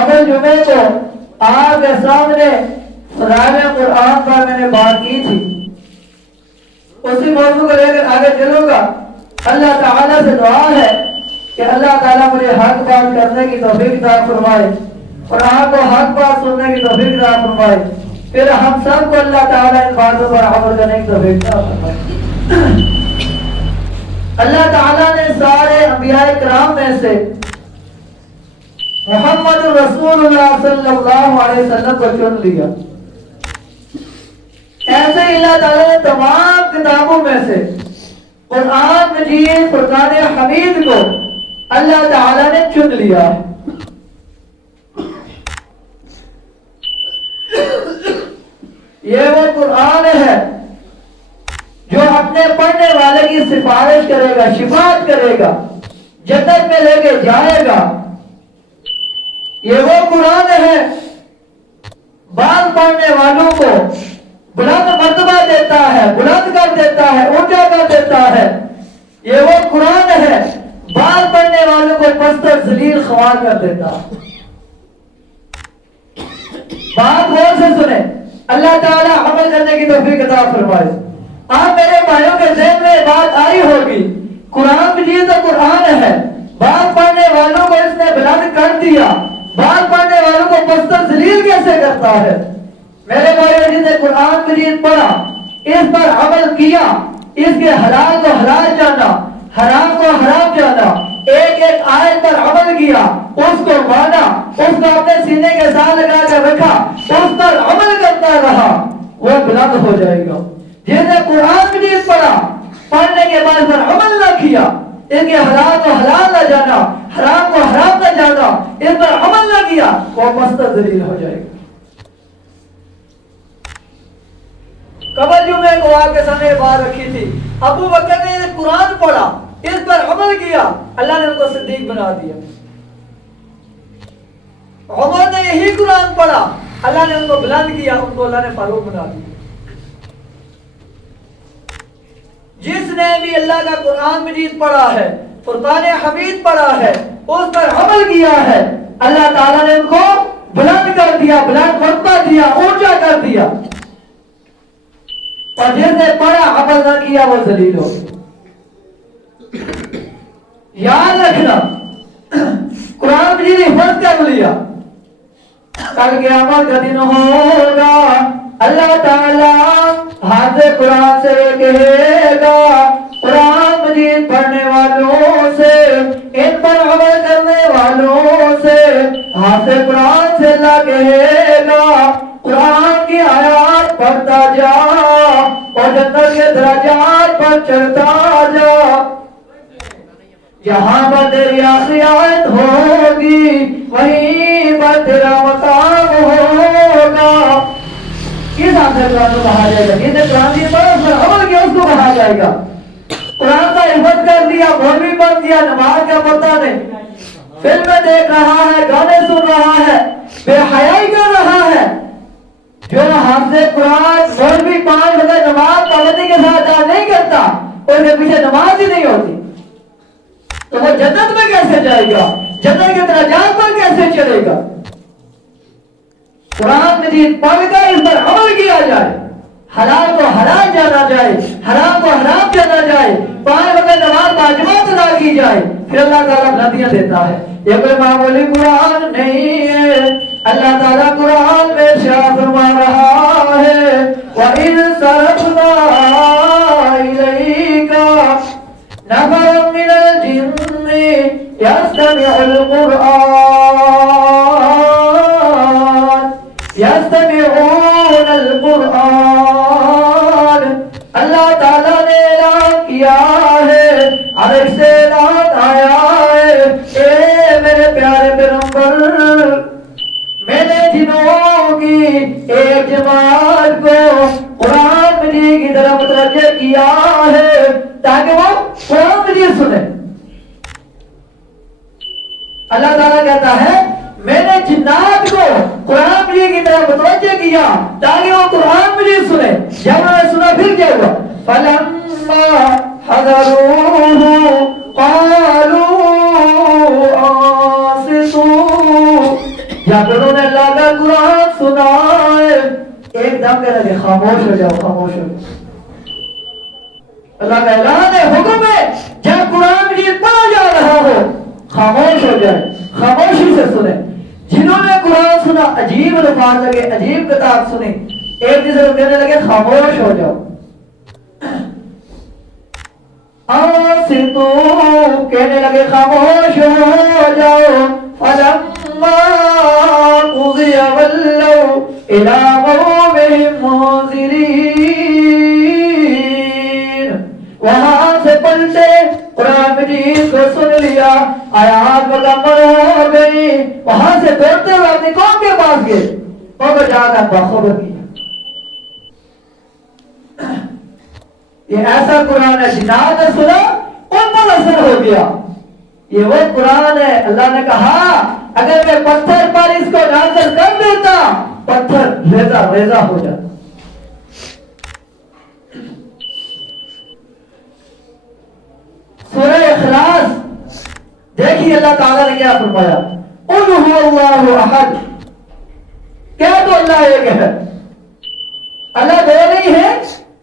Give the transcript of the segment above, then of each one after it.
اول جمعے کو آپ کے سامنے فضائل قرآن پر میں نے بات کی تھی، اسی موضوع کو لے کر آگے چلوں گا۔ اللہ تعالیٰ سے دعا ہے کہ اللہ تعالیٰ مجھے حق بات کرنے کی توفیق عطا فرمائے اور آپ کو حق بات سننے کی توفیق عطا فرمائے، پھر ہم سب کو اللہ تعالیٰ ان باتوں پر عمل کرنے کی توفیق عطا فرمائے۔ اللہ تعالیٰ نے سارے انبیاء کرام میں سے محمد رسول اللہ صلی اللہ علیہ وسلم کو چن لیا۔ ایسے ہی اللہ تعالیٰ نے تمام کتابوں میں سے قرآن مجید فرقان حمید کو اللہ تعالیٰ نے چن لیا۔ یہ وہ قرآن ہے جو اپنے پڑھنے والے کی سفارش کرے گا، شفاعت کرے گا، جنت میں لے کے جائے گا۔ یہ وہ قرآن ہے بعض پڑھنے والوں کو بلند مرتبہ دیتا ہے، بلند کر دیتا ہے، اونچا کر دیتا ہے۔ یہ وہ قرآن ہے بعض پڑھنے والوں کو پست اور ذلیل خوار کر دیتا ہے۔ بات غور سے سنیں، اللہ تعالیٰ عمل کرنے کی توفیق عطا فرمائے۔ آپ میرے بھائیوں کے ذہن میں بات آئی ہوگی، قرآن مجید تو قرآن ہے، بعض پڑھنے والوں کو اس نے بلند کر دیا، بعض پڑھنے والوں کو پست و ذلیل کیسے کرتا ہے؟ میرے بھائیوں، جس نے قرآن مجید پڑھا، اس پر عمل کیا، اس کے حلال کو حلال جانا، حرام کو حرام جانا، ایک ایک آیت پر عمل کیا، اس کو مانا، اس کو اپنے سینے کے ساتھ لگا کر رکھا، اس پر عمل کرتا رہا، وہ بلند ہو جائے گا۔ جس نے قرآن مجید پڑھا، پڑھنے کے بعد پر عمل نہ کیا، ان کے حلال کو حلال نہ جانا، حرام کو حرام نہ جانا، ان پر عمل نہ کیا، وہ پست و ذلیل ہو جائے گا۔ قبل جمعے کو آپ کے سامنے بات رکھی تھی، ابو بکر نے قرآن پڑھا، اس پر عمل کیا، اللہ نے ان کو صدیق بنا دیا۔ عمر نے یہی قرآن پڑھا، اللہ نے ان کو بلند کیا، ان کو اللہ نے فاروق بنا دیا۔ جس نے بھی اللہ کا قرآن مجید پڑھا ہے، فرقان حمید پڑھا ہے، اس پر عمل کیا ہے، اللہ تعالیٰ نے ان کو بلند کر دیا، بلند مرتبہ دیا، اونچا کر دیا۔ اور جس نے پڑھا عمل نہ کیا، وہ ذلیل ہو۔ یاد رکھنا، قرآن مجید حفظ کر لیا، کل قیامت کا دن ہوگا، اللہ تعالیٰ حافظ قرآن سے کہے گا، قرآن مجید پڑھنے والوں سے، ان پر عمل کرنے والوں سے، حافظ قرآن سے اللہ کہے گا، قرآن کی آیات پڑھتا جا اور جنت کے درجات پر چڑھتا جا، جہاں پر تیری آخری آیت ہوگی وہیں پر تیرا مقام ہوگا۔ کس آخر قرآن کو کہا جائے گا؟ جس نے قرآن کی طرف عمل کیا، اس کو کہا جائے گا۔ قرآن کا حفظ کر دیا، مولوی بن دیا، نماز کا پتہ نہیں، فلمیں دیکھ رہا ہے، گانے سن رہا ہے، بے حیائی کر رہا ہے۔ جو حافظ قرآن مولوی 5 وقت نماز پابندی کے ساتھ ادا نہیں کرتا، اس کے پیچھے نماز ہی نہیں ہوتی، تو وہ جنت میں کیسے جائے گا؟ جنت کے درجات پر کیسے چلے گا؟ قرآن مجید پڑھ کر اس پر عمل کیا جائے، حلال کو حلال جانا جائے، حرام کو حرام جانا جائے، 5 وقت نماز باجماعت ادا کی جائے، پھر اللہ تعالیٰ بلندیاں دیتا ہے۔ یہ کوئی معمولی قرآن نہیں ہے، اللہ تعالیٰ قرآن میں ارشاد فرما رہا ہے، وَإِذْ صَرَفْنَا إِلَيْكَ نَفَرًا مِنَ الْجِنِّ يَسْتَمِعُونَ الْقُرْآنَ۔ اللہ تعالیٰ نے اعلان کیا ہے، عرش سے اعلان آیا ہے، اے میرے پیارے پیغمبر، میں نے جنوں کی ایک جماعت کو قرآن مجید کی طرف متوجہ کیا ہے تاکہ وہ قرآن مجید سنے۔ اللہ تعالیٰ کہتا ہے میں نے جنات کو قرآن مجید کی طرف متوجہ کیا تاکہ وہ قرآن مجید سنے۔ جب انہوں نے سنا پھر کیا ہوا؟ فَلَمَّا حَضَرُوهُ قَالُوا أَنصِتُوا جب انہوں نے اللہ کا قرآن سنا ایک دم کہہ لگے خاموش ہو جاؤ، خاموش ہو جاؤ۔ اللہ کا اعلان ہے، حکم ہے، جب قرآن مجید پڑھا جا رہا ہو خاموش ہو جائے، خاموشی سے سنیں۔ جنہوں نے قرآن سنا عجیب الفاظ لگے، عجیب کتاب سنی، ایک دوسرے کو کہنے لگے خاموش ہو جاؤ۔ آنصتو کہنے لگے خاموش ہو جاؤ۔ فلما قضی ولوا الی قومہم منذرین، وہاں سے پلٹے، قرآن مجید کو سن لیا، آیات مکمل ہو گئی، وہاں سے دوڑتے ہوئے اپنی قوم کے پاس گئے، ان کو جا کر باخبر کیا۔ یہ ایسا قرآن ہے جنات نے سنا ان پر اثر ہو گیا۔ یہ وہ قرآن ہے، اللہ نے کہا اگر میں پتھر پر اس کو نازل کر دیتا پتھر ریزہ ریزہ ہو جاتا۔ سورہ اخلاص دیکھیے اللہ تعالیٰ نے کیا فرمایا، قل هو اللہ احد، کیا تو اللہ ایک ہے، اللہ دو نہیں ہے،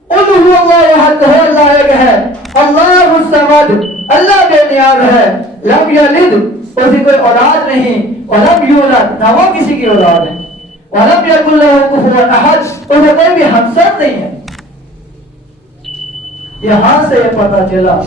قل هو اللہ احد ہے، اللہ ایک ہے، اللہ الصمد، اللہ بے نیاز ہے، لم یلد، اس کی کوئی اولاد نہیں، ولم یولد، نہ وہ کسی کی اولاد ہے، ولم یکن لہ کفوا احد، اسے کوئی بھی ہمسر نہیں ہے۔ یہاں سے یہ پتہ چلا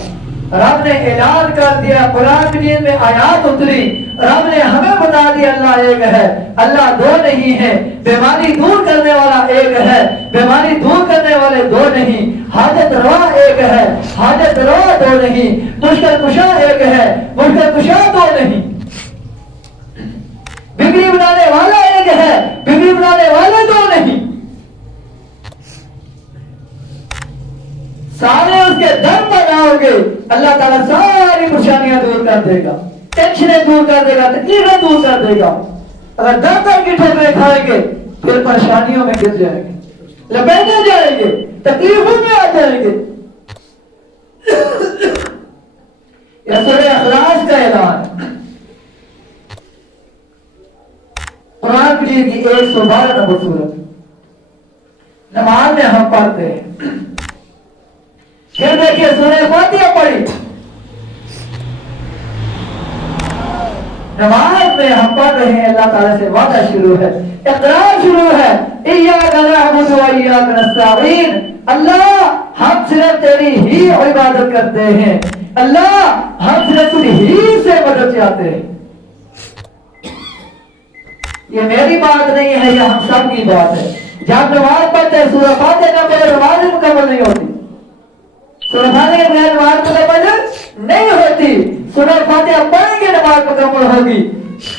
رب نے اعلان کر دیا، قرآن مجید میں آیات اتری، رب نے ہمیں بتا دیا اللہ ایک ہے، اللہ دو نہیں ہے، بیماری دور کرنے والا ایک ہے، بیماری دور کرنے والے دو نہیں، حاجت روا ایک ہے، حاجت روا دو نہیں، مشکل کشا ایک ہے، مشکل کشا دو نہیں، بگڑی بنانے والا ایک ہے، بگڑی بنانے والے دو نہیں، سارے اس کے در پر آؤ گے اللہ تعالیٰ ساری پریشانیاں دور کر دے گا، ٹینشنیں دور کر دے گا، تکلیفیں دور کر دے گا۔ اگر در در کی ٹھوکریں کھائیں گے پھر پریشانیوں میں گر جائیں گے، لپیٹے جائیں گے، تکلیفوں میں آ جائیں گے۔ یہ سورہ اخلاص کا اعلان، قرآن مجید کی 112 نمبر سورت، نماز میں ہم پڑھتے ہیں۔ پھر دیکھیے سورہ فاتحہ پڑھی، نماز میں ہم پڑھ رہے ہیں، اللہ تعالیٰ سے وعدہ شروع ہے، اقرار شروع ہے، ایاک نعبد و ایاک نستعین، اللہ ہم صرف تیری ہی عبادت کرتے ہیں، اللہ ہم صرف تجھ ہی سے مدد چاہتے ہیں۔ یہ میری بات نہیں ہے، یہ ہم سب کی بات ہے۔ جب نماز پڑھتے ہیں سورہ فاتحہ نہ پڑھے نماز مکمل نہیں ہوتی، سورہ فاتحہ کے بغیر نماز مکمل نہیں ہوتی، سورہ فاتحہ پڑھیں گے نماز مکمل ہوگی۔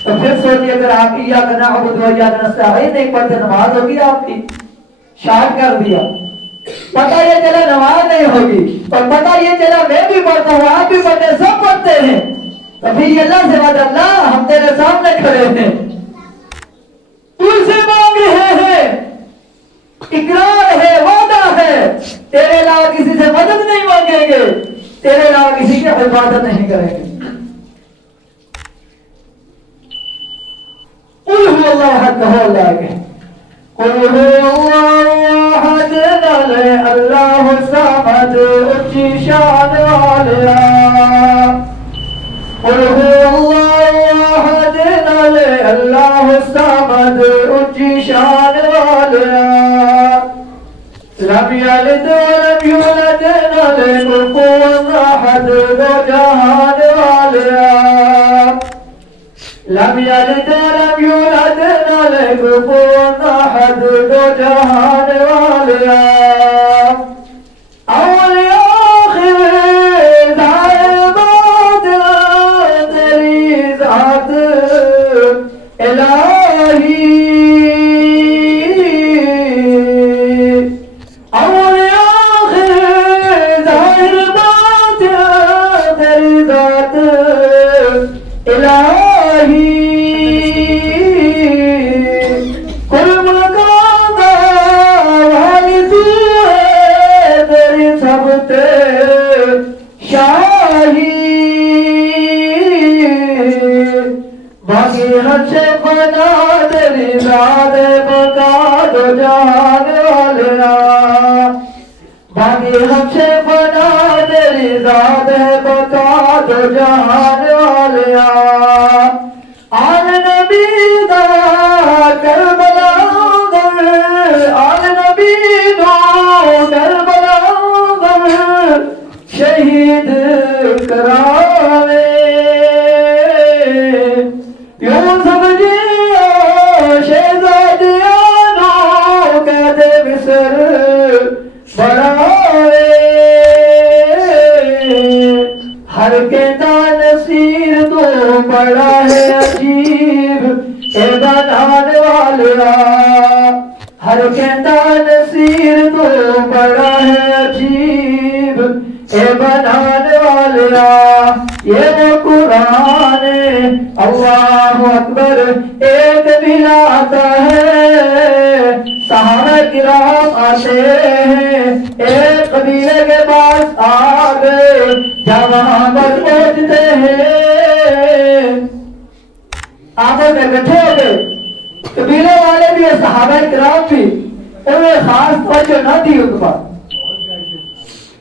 تو پھر سوچیے اگر آپ ایاک نعبد و ایاک نستعین نہیں پڑھتے نماز ہوگی آپ کی؟ شارٹ کر دیا، پتہ یہ چلا نماز نہیں ہوگی، اور پتہ یہ چلا میں بھی پڑھتا ہوں آپ بھی پڑھتے ہیں، سب پڑھتے ہیں، تو پھر اللہ سے وعدہ، اللہ ہم تیرے سامنے کھڑے ہیں، تجھ سے مانگ رہے ہیں، اقرار ہے، وعدہ ہے، تیرے علاوہ کسی سے مدد نہیں مانگیں گے، تیرے علاوہ کسی کی عبادت نہیں کریں گے۔ قل هو اللہ احد، کہو اللہ ایک ہے، قل هو اللہ احد، اللہ الصمد، اونچی شان والا، قل هو اللہ احد، اللہ الصمد، اونچی شان والا، لم یلد ولم یولد، کفوا احد، دو جہان والا، لم یلد ولم یولد، کفوا احد، دو جہان والا، اول آخر ظاہر باطن تیری ذات الہی، اول آخر ظاہر باطن تیری ذات الہی، کل ملکوں کا والی تو ہے، تیری سب تے شاہی، باقی ہر شے فنا ہم سے فنا تیری ذات ہے بتا دو جہان والیا آل نبی دا کربلا در آل نبی دو کربلا در شہید کراوے یوسف جیا شہزادیاں نو قید مصر بڑھائے ہر کہتا نصیر تو بڑا ہے عجیب اے بنانے والا ہر کہتا نصیر تو بڑا ہے عجیب اے بنانے والا یہ وہ قرآن اللہ اکبر ایک بھی لاتا ہے صحابہ کرام آتے ہیں ایک قبیلے کے پاس آ گئے جب وہاں پر پہنچتے ہیں آپس میں اکٹھے ہو گئے قبیلے والے بھی اور صحابہ کرام بھی انہیں خاص توجہ نہ دی ان پر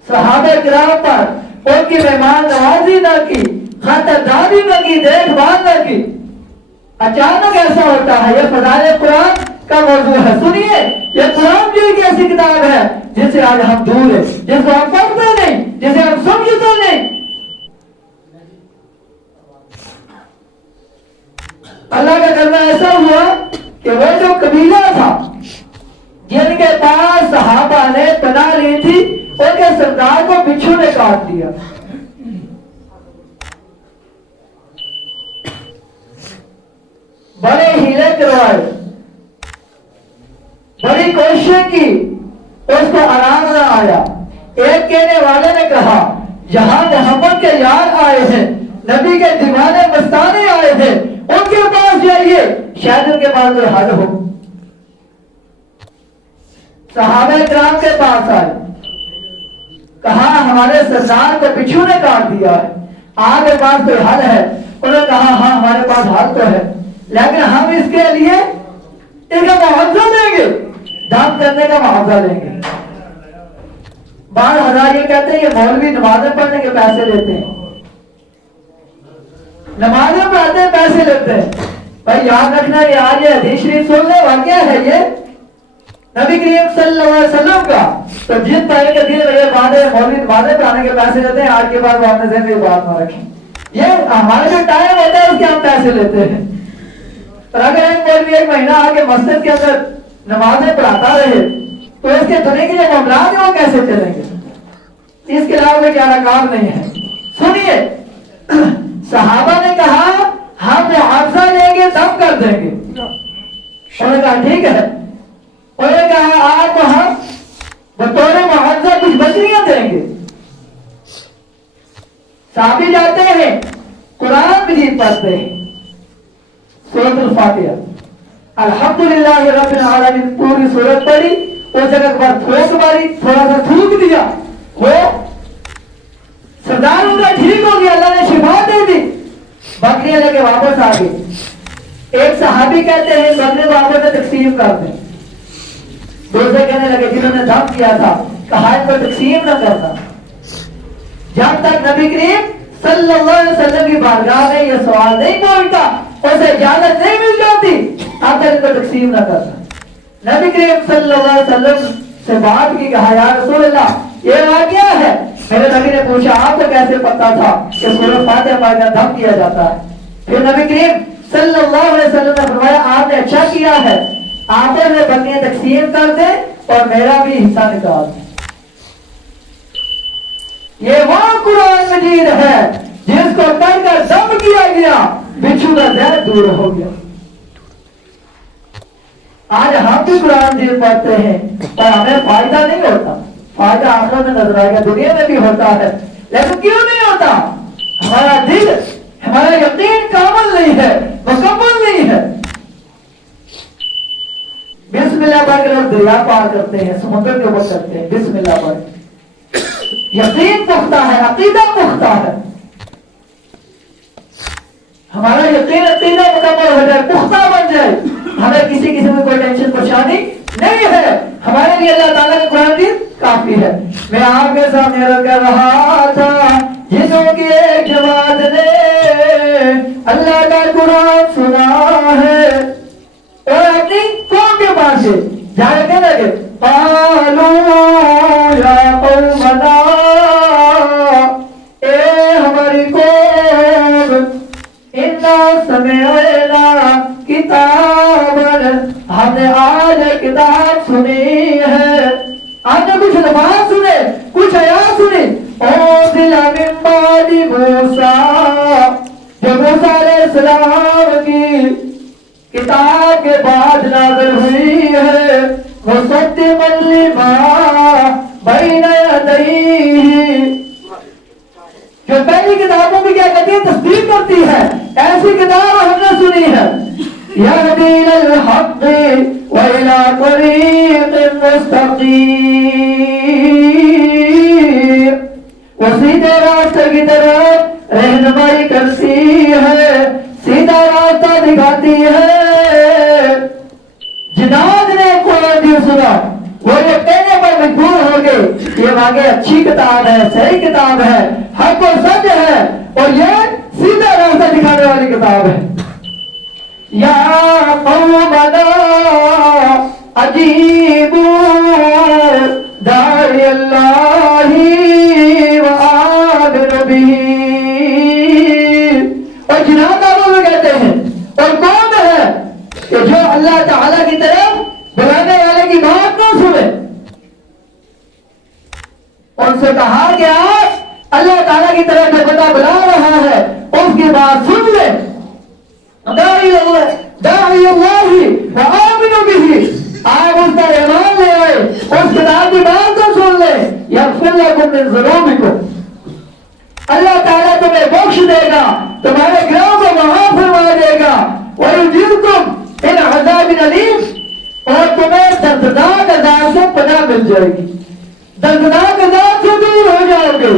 صحابہ کرام پر ان کی مہمان نوازی نہ کی خاطرداری نہ کی دیکھ بھال نہ کی اچانک ایسا ہوتا ہے یہ فضائل قرآن کا موضوع ہے سنیے یہ قرآن بھی ایک ایسی کتاب ہے جس سے آج ہم دور ہیں جس کو ہم پڑھتے نہیں جسے ہم سمجھتے نہیں اللہ کا کرنا ایسا ہوا کہ وہ جو قبیلہ تھا جن کے پاس صحابہ نے پناہ لی تھی ان کے سردار کو بچھو نے کاٹ دیا بڑے ہیلے کروائے بڑی کوشش کی اس کو آرام نہ آیا ایک کہنے والے نے کہا جہاں محمد کے یار آئے ہیں نبی کے دیوانے مستانے آئے ہیں ان کے پاس جائیے شاید ان کے پاس کوئی حل ہو صحابہ کرام کے پاس آئے کہا ہمارے سردار کو بچھو نے کاٹ دیا ہے آپ کے پاس کوئی حل ہے انہوں نے کہا ہاں ہمارے پاس حل تو ہے لیکن ہم اس کے لیے ان کا معاوضہ دیں گے دم کرنے کا معاوضہ لیں گے بعض حضرات یہ کہتے ہیں یہ مولوی نمازیں پڑھنے کے پیسے لیتے ہیں نمازیں پڑھتے ہیں پیسے لیتے ہیں بھائی یاد رکھنا یہ آج یہ حدیث شریف سن لے واقعہ ہے یہ نبی کریم صلی اللہ علیہ وسلم کا تو جن طرح کے دل میں یہ بات ہے مولوی نمازیں پڑھانے کے پیسے لیتے ہیں آج کے بعد وہ اپنے ذہن میں بات نہ رکھیں یہ ہمارے جو ٹائم ہوتا ہے اس کے ہم پیسے لیتے ہیں اور اگر ایک مولوی ایک مہینہ آ کے مسجد کے اندر نمازیں پڑھاتا رہے تو اس کے دنیا کے جو معاملات ہیں وہ کیسے چلیں گے اس کے علاوہ کیا کام نہیں ہے سنیے صحابہ نے کہا ہم معاوضہ لیں گے دم کر دیں گے انہوں نے کہا ٹھیک ہے انہوں نے کہا آپ کو ہم بطور معاوضہ کچھ بچڑیاں دیں گے صحابی جاتے ہیں قرآن مجید پڑھتے ہیں سورۃ الفاتحہ الحمدللہ رب العالمین پوری سورت پڑھی اس جگہ پر تھوک ماری تھوڑا سا تھوک دیا وہ سردار ان کا ٹھیک ہو گیا اللہ نے شفا دے دی بکریاں لے کے واپس آ گئے ایک صحابی کہتے ہیں بکرے کو آپس میں تقسیم کر دیں دوسرے کہنے لگے جنہوں نے دم کیا تھا کہا ان کو تقسیم نہ کرنا جب تک نبی کریم صلی اللہ علیہ وسلم کی بارگاہ میں یہ سوال نہیں پہنچتا اسے اجازت نہیں مل جاتی اب تک ان کو تقسیم نہ کرنا نبی کریم صلی اللہ علیہ وسلم سے بات کی کہا یا رسول اللہ یہ واقعہ ہے میرے نبی نے پوچھا آپ کو کیسے پتا تھا کہ سورۃ فاتحہ پڑھ کر دم کیا جاتا ہے پھر نبی کریم صلی اللہ علیہ وسلم نے فرمایا آپ نے اچھا کیا ہے آپس میں بکریاں تقسیم کر دیں اور میرا بھی حصہ نکال دیں یہ وہ قرآن مجید ہے جس کو پڑھ کر دم کیا گیا بچھو کا زہر دور ہو گیا آج ہم بھی قرآن مجید پڑھتے ہیں پر ہمیں فائدہ نہیں ہوتا فائدہ آخرت میں نظر آئے گا دنیا میں بھی ہوتا ہے لیکن کیوں نہیں ہوتا ہمارا دل ہمارا یقین کامل نہیں ہے مکمل نہیں ہے بسم اللہ پڑھ کے لوگ دریا پار کرتے ہیں سمندر کے اوپر چلتے ہیں بسم اللہ پڑھ یقین پختہ ہے عقیدہ پختہ ہے ہمارا یقین عقیدہ مکمل ہو جائے پختہ بن جائے ہمیں کسی قسم کی کوئی ٹینشن پریشانی نہیں ہے ہمارے لیے اللہ تعالیٰ کا قرآن بھی کافی ہے میں آپ کے سامنے رکھ رہا تھا جنوں کی ایک جماعت نے اللہ کا قرآن سنا ہے اور اپنی قوم کے پاس سے جائے کہنے لگے قالوا یا قومنا اے ہماری قوم انا سمعنا کتابا ہم نے آج کتاب سنی ہے آپ نے کچھ نماز سنے کچھ آیات سنی اوزل من بعد موسیٰ جو موسیٰ علیہ السلام کی کتاب کے بعد نازل ہوئی ہے مصدقا لما بین یدیہ جو پہلی کتابوں کی کیا کہتی ہے تصدیق کرتی ہے ایسی کتاب ہم نے سنی ہے یہدی للحق وإلی طریق مستقیم وہ سیدھے راستے کی طرف رہنمائی کرتی ہے سیدھا راستہ دکھاتی ہے جناد نے قرآن بھی سنا وہ یہ کہنے پر مجبور ہو گئے یہ واقعی اچھی کتاب ہے صحیح کتاب ہے حق و سچ ہے اور یہ سیدھا راستہ دکھانے والی کتاب ہے یا قومنا اجیبوا داعی اللہ وآمنوا بہ اور جناب آبوں میں کہتے ہیں اور کون ہے کہ جو اللہ تعالیٰ کی طرف بلانے والے کی بات نہ سنے ان سے کہا گیا اللہ تعالیٰ کی طرف جو بندہ بلا رہا ہے اس کی بات سن لے داعی اللہ وآمنوا بہ آپ اس پر ایمان لے آئے اس کتاب کی بات کو سن لے یغفر لکم من ذنوبکم اللہ تعالیٰ تمہیں بخش دے گا تمہارے گناہوں کو معاف فرما دے گا وَيُجِرْكُمْ مِنْ عَذَابٍ أَلِيمٍ اور تمہیں دردناک عذاب سے پناہ مل جائے گی دردناک عذاب سے دور ہو جاؤ گے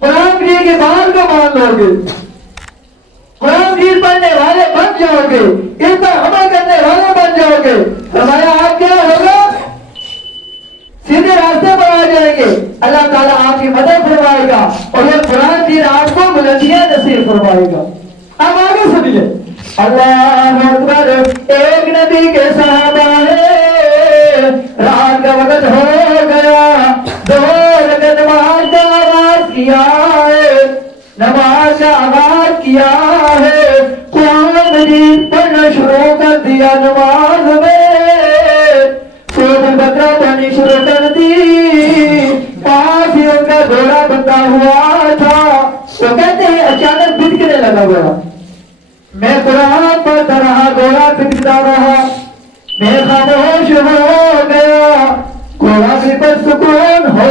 قرآن کریم کی بات کو مان لو گے قرآن کریم پڑھنے والے بن جاؤ گے اس پر عمل کرنے والے بن جاؤ گے فرمایا آپ کیا ہوگا سیدھے راستے پر آ جائیں گے اللہ تعالیٰ آپ کی مدد فرمائے گا اور یہ قرآن کی آپ کو بلندیاں نصیب فرمائے گا اب آگے سنیے اللہ اکبر ایک نبی کے صحابہ ہے رات کا وقت ہو گیا دو رکعت نماز کا آغاز کیا ہے نماز کا آغاز کیا ہے قرآن مجید پڑھنا شروع کر دیا نماز میں سورۃ البقرہ پڑھنی شروع کر دی پاس ہی ان کا گھوڑا بندھا ہوا تھا وہ کہتے ہیں اچانک بھٹکنے لگا گھوڑا میں قرآن پڑھتا رہا گھوڑا بھٹکتا رہا میں خاموش ہو گیا گھوڑا بھی پرسکون ہو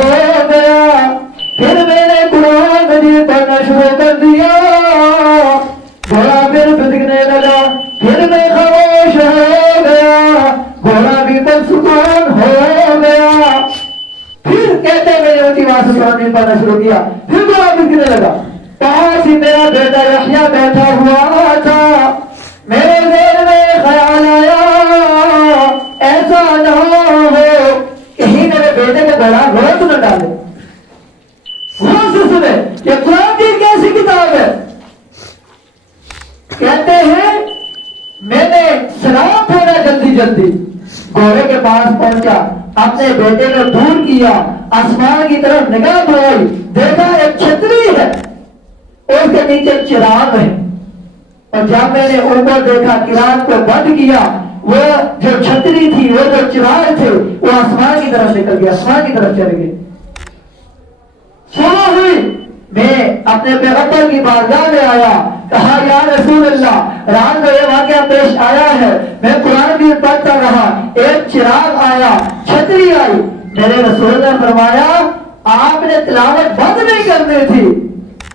گیا پھر میں نے قرآن مجید پڑھنا شروع کر دیا گھوڑا پھر بھٹکنے لگا پھر میں خاموش ہو گیا گھوڑا بھی پرسکون ہو گیا پھر کہتے میں نے اونچی آواز سے قرآن پڑھنا شروع کیا پھر گھوڑا بھٹکنے لگا پاس ہی میرا بیٹا یحییٰ بیٹھا ہوا تھا میرے ذہن میں خیال آیا ایسا نہ ہو کہیں میرے بیٹے کو گھوڑا تو نہ ڈالے غور سے سنے یہ قرآن کی کیسی کتاب ہے کہتے ہیں میں نے سلام پھیرا جلدی جلدی گھوڑے کے پاس پہنچا اپنے بیٹے کو دور کیا آسمان کی طرف نگاہ بڑھائی دیکھا ایک چھتری ہے اس کے نیچے چراغ ہے اور جب میں نے اوپر دیکھا چراغ کو بند کیا وہ جو چھتری تھی وہ جو چراغ تھے وہ آسمان کی طرف نکل گیا آسمان کی طرف چل گئے صبح ہوئی میں اپنے پیغمبر کی بارگاہ میں آیا کہا یا رسول اللہ رات کو یہ واقعہ پیش آیا ہے میں قرآن بھی پڑھتا رہا ایک چراغ آیا چھتری آئی میرے رسول نے فرمایا آپ نے تلاوت بند نہیں کرنی تھی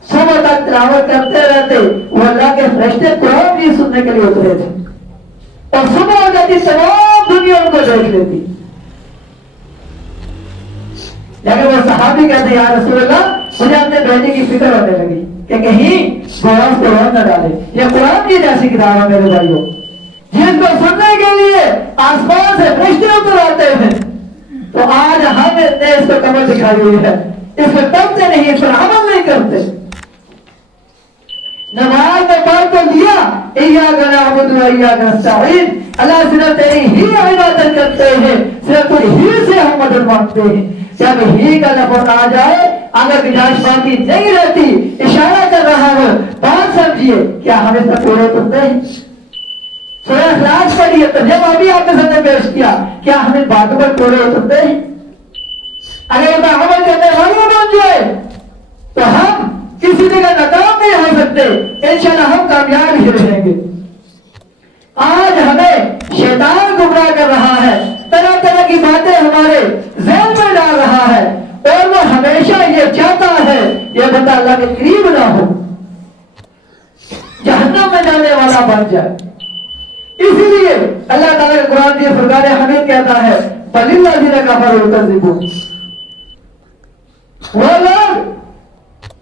صبح تک تلاوت کرتے رہتے وہ اللہ کے فرشتے قرآن بھی سننے کے لیے اترے تھے اور صبح ہو جاتی تمام دنیا ان کو دیکھ لیتی لیکن وہ صحابی کہتے ہیں یا رسول اللہ مجھے اپنے بیٹے کی فکر ہونے لگی کہ کہیں قرآن کو روک نہ ڈالے یہ قرآن کی جیسی کتاب ہے میرے بھائیوں جس کو سننے کے لیے آسمان سے فرشتے اتر آتے ہیں تو آج ہم نے اس کو کمر دکھائی ہوئی ہے، اس کو پڑھتے نہیں، اس پر عمل نہیں کرتے۔ نماز میں پڑھ تو دیا ایاک نعبد و ایاک نستعین، اللہ صرف تیری ہی عبادت کرتے ہیں، صرف تجھ ہی سے ہم مدد مانگتے ہیں۔ جب ہی کا لفظ آ جائے، اگر گنجائش باقی نہیں رہتی، اشارہ کر رہا ہو، بات سمجھیے، کیا ہم اس پر پورے اترتے ہیں؟ سورہ اخلاص پڑھیے، ترجمہ ابھی آپ کے سامنے پیش کیا، کیا ہم اس باتوں پر پورے اترتے ہیں؟ اگر اس پر عمل کرنے والے بن جائے تو ہم کسی جگہ ناکام نہیں ہو سکتے، انشاءاللہ ہم کامیاب ہی رہیں گے۔ آج ہمیں شیطان گمراہ کر رہا ہے، طرح طرح کی باتیں ہمارے ذہن میں ڈال رہا ہے، اور وہ ہمیشہ یہ چاہتا ہے یہ بندہ اللہ کے قریب نہ ہو، جہنم میں جانے والا بن جائے۔ اسی لیے اللہ تعالیٰ کے قرآن کی فرقان حمید کہتا ہے بَلِ الَّذِينَ كَفَرُوا يُكَذِّبُونَ، وہ لوگ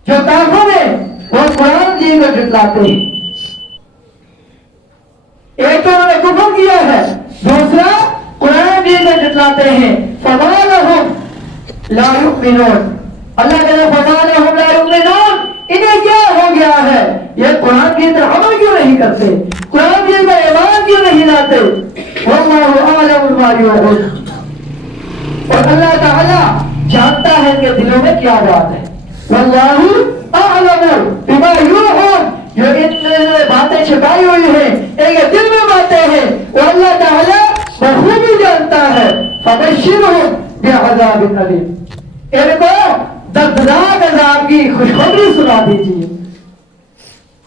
جو کافر ہیں وہ قرآن جی کو جھٹلاتے ہیں۔ ایک تو انہوں نے کفر کیا ہے، دوسرا قرآن جی کو جھٹلاتے ہیں۔ فَمَا لَهُمْ لَا يُؤْمِنُونَ، اللہ کہتا ہے فَمَا لَهُمْ لَا يُؤْمِنُونَ، انہیں کیا ہو گیا ہے، یہ قرآن کی طرح عمل کیوں نہیں کرتے، قرآن جی کا ایمان کیوں نہیں لاتے؟ وَاللَّهُ أَعْلَمُ بِمَا يُوعُونَ، اور اللہ تعالیٰ جانتا ہے ان کے دلوں میں کیا بات ہے۔ واللہ اعلم بما یوعون، جو ان باتیں چھپائی ہوئی ہیں، ایک دل میں باتیں ہیں، وہ اللہ تعالیٰ بخوبی جانتا ہے۔ فبشرہم بعذاب الیم، ان کو دردناک عذاب کی خوشخبری سنا دیجیے۔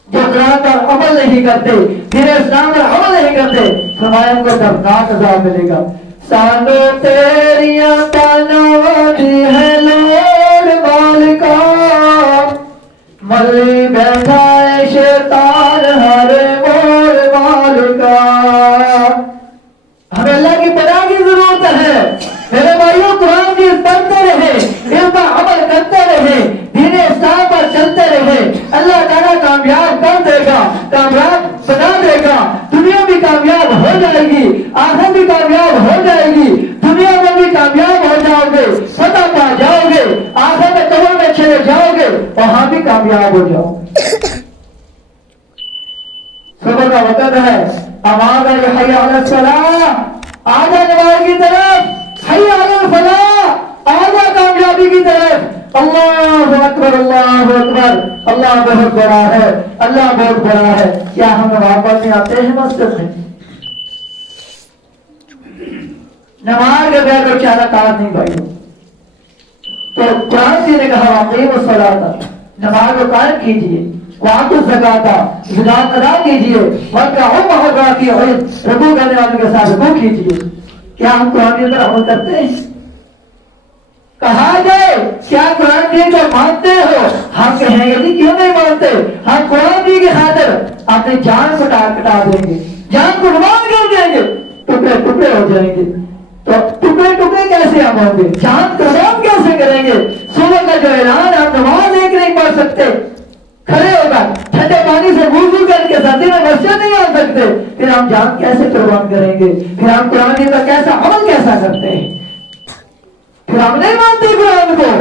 جو قرآن پر عمل نہیں کرتے، دین اسلام پر عمل نہیں کرتے، فرمایا ان کو دردناک عذاب ملے گا۔ سانو تیریاں پناہی ہے لوڑ مالکا، ملی بیٹھا ہے شیطان ہر موڑ مالکا۔ ہمیں اللہ کی پناہ کی ضرورت ہے میرے بھائیوں، قرآن کی پڑھتے رہے، ان پر عمل کرتے رہے، دین اسلام پر چلتے رہے، اللہ تعالیٰ کامیاب کر دے گا، کامیاب بنا دے گا۔ دنیا بھی کامیاب ہو جائے گی، آخرت بھی کامیاب ہو جائے گی، دنیا میں بھی کامیاب ہو جاؤ گے، فتح پا جاؤ گے، آخرت میں قبر میں چلے جاؤ گے، وہاں بھی کامیاب ہو جاؤ گے۔ صبح کا وقت ہے، آواز ہے حی علی الصلاۃ، آجا نماز کی طرف، حی علی الفلاح، آجا کامیابی کی طرف۔ اللہ اکبر، اللہ اکبر، اللہ بہت بڑا ہے، اللہ بہت بڑا ہے۔ کیا ہم نماز پڑھنے آتے ہیں مسجد میں؟ نماز کے بغیر کوئی چارہ کار نہیں بھائی۔ تو قرآن جی نے کہا اقیموا الصلاۃ، نماز کو قائم کیجیے، وآتوا الزکاۃ، زکات ادا کیجیے، وارکعوا مع الراکعین، رکوع کرنے والوں کے ساتھ رکوع کیجیے۔ کیا ہم قرآن کے اندر عمل کرتے ہیں؟ کہا جائے کیا قرآن جی کو مانتے ہو؟ ہم کہیں گے کیوں نہیں مانتے، ہم قرآن جی کی خاطر اپنی جان کو کٹا دیں گے، جان کو قربان کر دیں گے، ٹکڑے ٹکڑے ہو جائیں گے۔ تو ٹکڑے ٹکڑے کیسے ہم ہوں گے، جان قربان کیسے کریں گے؟ صبح کا جو اعلان، ہم نماز ایک نہیں پڑھ سکتے، کھڑے ہو کر ٹھنڈے پانی سے وضو کر کے ساتھی میں مسجد نہیں آ سکتے، پھر ہم جان کیسے قربان کریں گے؟ پھر ہم قرآن جی کا کیسا عمل کیسا کرتے ہیں؟ پھر ہم نہیں مانتے قرآن کو۔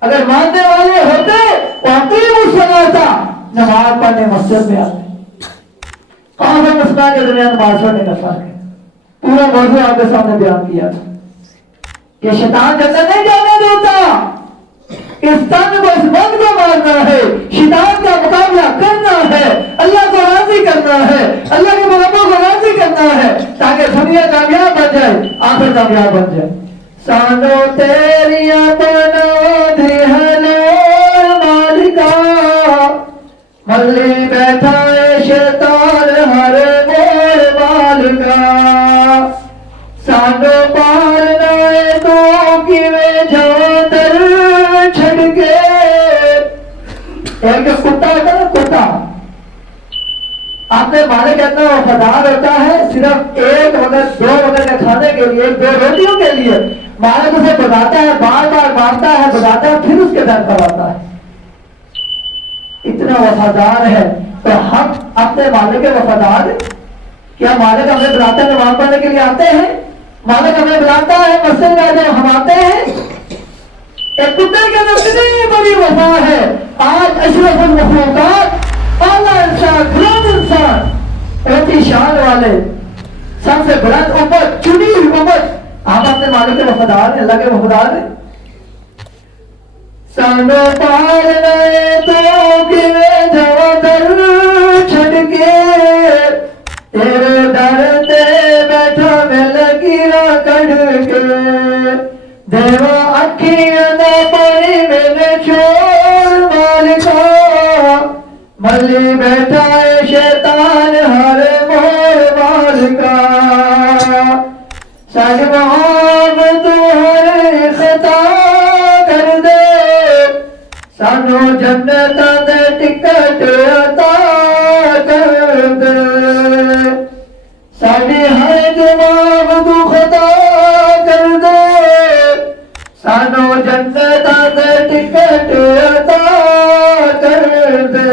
اگر ماننے والے ہوتے تو اقیموا الصلاۃ، نماز پڑھنے مسجد میں آتے۔ قوم مسلمان کے درمیان نماز پڑھنے کا فرق ہے، پورا موضوع آپ کے سامنے بیان کیا تھا کہ شیطان جنت نہیں جانے دیتا، اس تن کو اس من کو مارنا ہے، شیطان کا مقابلہ کرنا ہے، اللہ کو راضی کرنا ہے، اللہ کے محبوب کو راضی کرنا ہے، تاکہ دنیا کامیاب بن جائے، آخر کامیاب بن جائے۔ سانو تیریاں پناہی ہے لوڑ مالکا، ملی بیٹھا ہے شیطان ہر موڑ مالکا، سانو پالنا ہے تو کیویں جاؤ در چھڑ کے۔ ایک جو کتا ہوتا ہے نا، کتا آپ نے مالک اتنا وفادار ہوتا ہے، صرف ایک وقت دو وقت کے کھانے کے لیے، دو روٹیوں کے لیے مالک اسے بتاتا ہے، بار بار مارتا ہے، بتاتا ہے، پھر اس کے در پر آتا ہے، اتنا وفادار ہے۔ تو ہم اپنے مالک کے وفادار ہیں؟ کیا مالک ہمیں بلاتے ہیں نماز پڑھنے کے لیے آتے ہیں؟ مالک ہمیں بلاتا ہے مسجد میں جب ہم آتے ہیں، ایک کتے کے اندر کتنی بڑی وفا ہے. آج اشرف المخلوقات، اعلیٰ انسان، بلند انسان، اونچی شان والے، سب سے بلند امت، چنی ہوئی امت، آپ اپنے مالک کے وفادار ہیں، اللہ کے وفادار ہیں. سانو پالنے تو کہ جو در چھڑ کے تیرے در تے بیٹھا میں لگیرا کڑ کے دیوا اکھیاں دا پانی میں چھوڑ مالکا ملی بیٹھا ہے شیطان ہر مور مالکا ساج محمد تمہارے خطا کر دے سانو جنت دے ٹکٹ عطا کر دے ساڈی ہر جواب تو خطا کر دے سانو جنت دے ٹکٹ عطا کر دے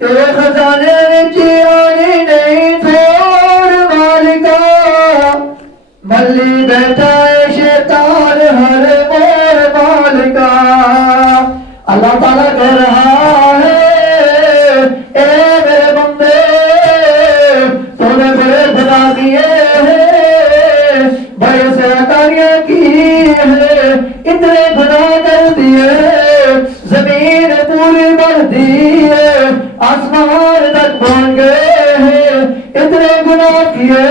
تیرے خزانے وچ آنی نہیں تھوڑ مالکا ملی بیٹھا ہے شیطان ہر مور مالکا. اللہ تعالیٰ کہہ رہا ہے اے میرے بندے تو نے بڑے بنا دیے ہیں، بڑے سیاکاریاں کی ہے، اتنے بنا کر دیے، زمین پوری بڑھ دی ہے، آسمان تک پہنچ گئے ہیں، اتنے گناہ کیے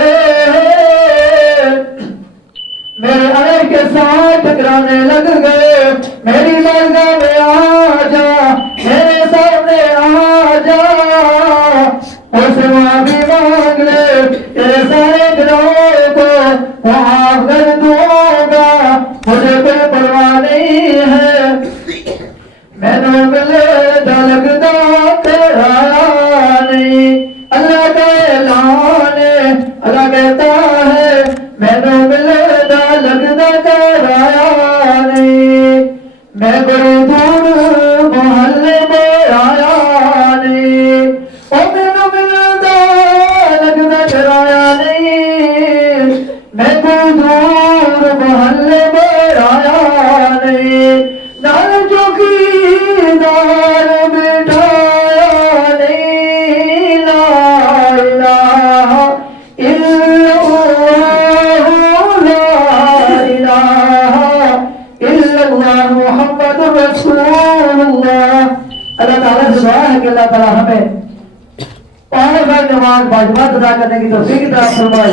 ہیں، میرے عرش کے ساتھ ٹکرانے لگ گئے. میری بارگاہ میں آ جا، میرے سامنے آ جا، اس سے معافی مانگ لے، تیرے سارے گناہوں کو معاف کر دوں گا، مجھے کوئی پرواہ نہیں ہے. میں نے ملے لگتا تیرا نہیں، اللہ کا اعلان ہے. اللہ کہتا ہے میں نے ملے لگتا تیرا نہیں، میں بڑی دور محلے میں آیا نہیں، او میں نے ملتا لگتا تیرا نہیں، میں کوئی دور محلے میں آیا نہیں، نال چوکیدار بٹھایا نہیں، لا الہ الا اللہ محمد رسول اللہ. اللہ تعالیٰ سے دعا ہے کہ اللہ تعالیٰ ہمیں 5 وقت نماز باجماعت ادا کرنے کی توفیق عطا فرمائے.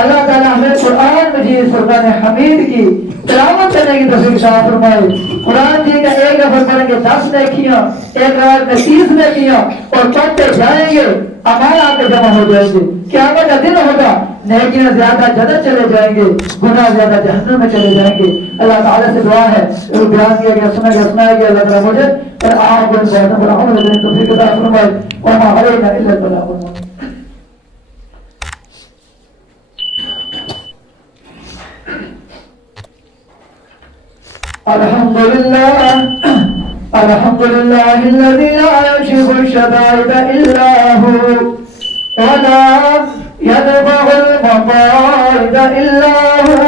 اللہ تعالیٰ ہمیں قرآن مجید فرقان حمید کی تلاوت کرنے کی توفیق عطا فرمائے. قرآن جی کا ایک لفظ پڑھیں گے 10 نیکیاں، ایک رات میں 30 نیکیاں، اور پڑھتے جائیں گے اعمال آپ کے جمع ہو جائیں گے. قیامت کا دن ہوگا، نیکیاں زیادہ جنت چلے جائیں گے، گناہ زیادہ جہنم میں چلے جائیں گے. اللہ تعالیٰ سے دعا ہے بیان کیا گیا، سنایا گیا، اللہ تعالیٰ مجھے اور آپ کو عمل کرنے کی توفیق عطا فرمائے. وما علینا الا البلاغ المبین. الحمد لله الذي لا يكشف الشدائد إلا هو ولا يدفع المصائب إلا هو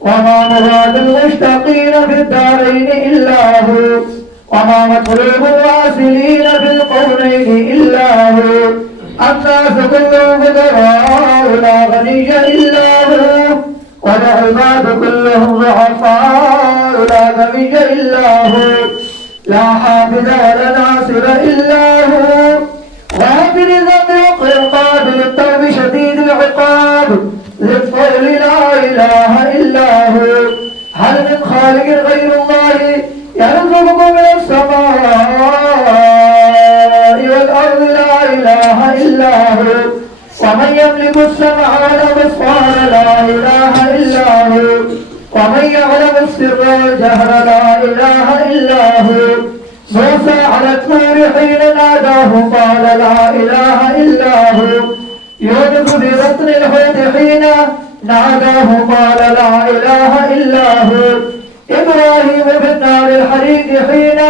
وما مراد المشتقين في الدارين إلا هو وما مطلوب الواصلين في القرنين إلا هو. الناس كلهم فقراء لا غني إلا هو والعباد كلهم ضعفاء لا غني إلا هو. لا حافظ ولا ناصر إلا هو. غافر الذنب قابل التوب شديد العقاب ذي الطول لا إله إلا هو. هل من خالق غير الله يرزقكم من السماء والأرض؟ لا إله إلا هو. ومن يملك السمع والأبصار؟ لا إله إلا هو. ومن يعلم السر والجهر؟ لا إله إلا هو. موسى على الطور حين ناداه قال لا إله إلا هو. يونس في بطن الحوت حين ناداه قال لا إله إلا هو. إبراهيم في النار الحريق حين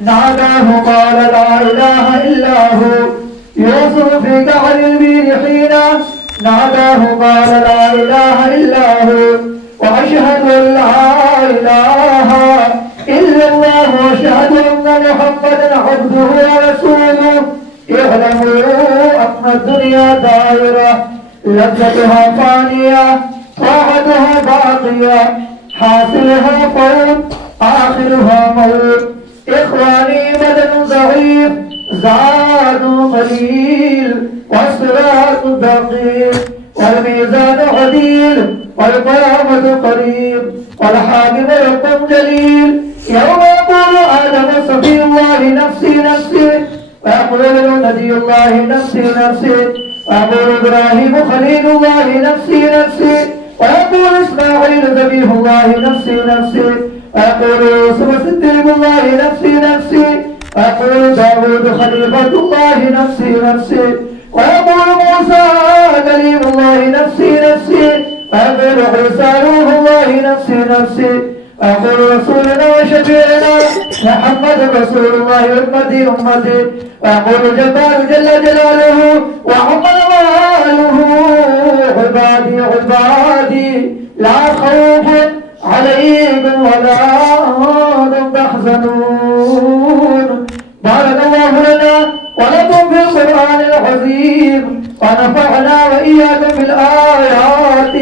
ناداه قال لا إله إلا هو. يوسف في قعر البير حين ناداه قال لا إله إلا هو وأشهد أن لا إله إلا الله وأشهد أن محمدا عبده ورسوله اعلموا أن الدنيا دائرة لذتها فانية طاعتها باقية حاصلها فوت آخرها موت إخواني بدن ضعيف زاد قليل والصراط دقيق والميزان عديل والقيامة قريب والحاكم رب جليل يوم يقول آدم صفي الله نفسي نفسي ويقول نبي الله نفسي نفسي ويقول إبراهيم خليل الله نفسي نفسي ويقول إسماعيل ذبيح الله نفسي نفسي ويقول يوسف صديق الله نفسي نفسي ويقول داود خليفة الله نفسي نفسي ويقول موسى كليم الله نفسي نفسي ويقول عيسى روح الله نفسي نفسي ويقول رسولنا وشفيعنا محمد رسول الله أمتي أمتي ويقول الجبار جل جلاله وعم ضلاله عبادي عبادي لا خوف عليكم ولا أنتم تحزنون. بارك الله لنا ولكم في القرآن العظيم ونفعنا وإياكم بالآيات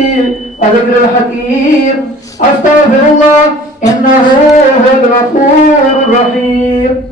وذكر الحكيم. أستغفر الله إنه هو الغفور الرحيم.